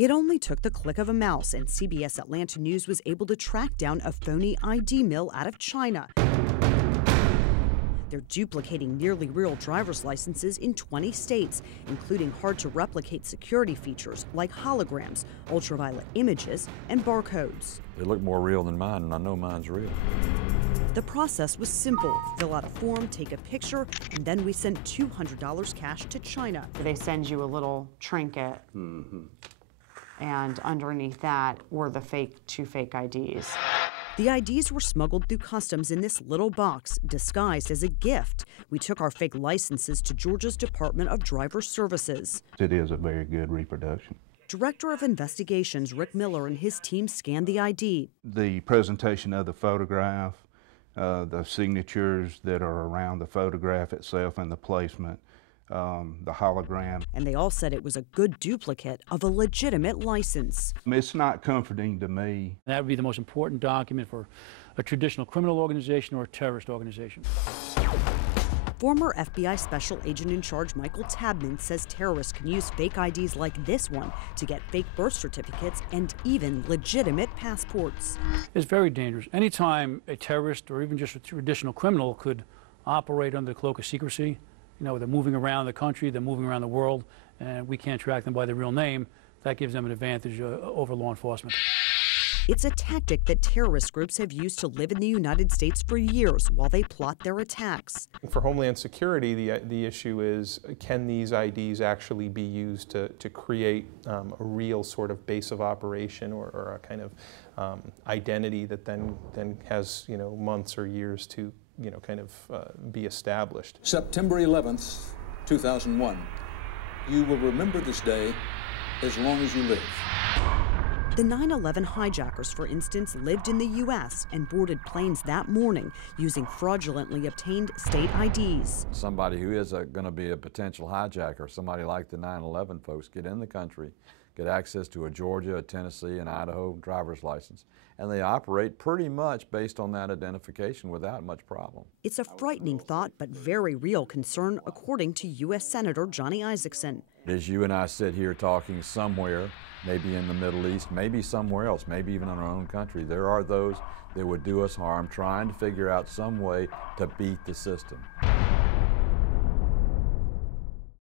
It only took the click of a mouse, and CBS Atlanta News was able to track down a phony ID mill out of China. They're duplicating nearly real driver's licenses in 20 states, including hard-to-replicate security features like holograms, ultraviolet images, and barcodes. They look more real than mine, and I know mine's real. The process was simple. Fill out a form, take a picture, and then we sent $200 cash to China. They send you a little trinket, and underneath that were the two fake IDs. The IDs were smuggled through customs in this little box, disguised as a gift. We took our fake licenses to Georgia's Department of Driver Services. It is a very good reproduction. Director of Investigations Rick Miller and his team scanned the ID. The presentation of the photograph, the signatures that are around the photograph itself and the placement, the hologram. And they all said it was a good duplicate of a legitimate license. It's not comforting to me. That would be the most important document for a traditional criminal organization or a terrorist organization. Former FBI Special Agent in Charge Michael Tabman says terrorists can use fake IDs like this one to get fake birth certificates and even legitimate passports. It's very dangerous. Anytime a terrorist or even just a traditional criminal could operate under the cloak of secrecy, you know, they're moving around the country, they're moving around the world, and we can't track them by their real name. That gives them an advantage over law enforcement. It's a tactic that terrorist groups have used to live in the United States for years while they plot their attacks. For Homeland Security, the issue is, can these IDs actually be used to create a real sort of base of operation or a kind of identity that then has, you know, months or years to, you know, kind of be established. September 11th, 2001. You will remember this day as long as you live. The 9/11 hijackers, for instance, lived in the U.S. and boarded planes that morning using fraudulently obtained state IDs. Somebody who is going to be a potential hijacker, somebody like the 9/11 folks, get in the country, get access to a Georgia, a Tennessee, and Idaho driver's license, and they operate pretty much based on that identification without much problem. It's a frightening thought, but very real concern, according to U.S. Senator Johnny Isakson. As you and I sit here talking somewhere, maybe in the Middle East, maybe somewhere else, maybe even in our own country, there are those that would do us harm, trying to figure out some way to beat the system.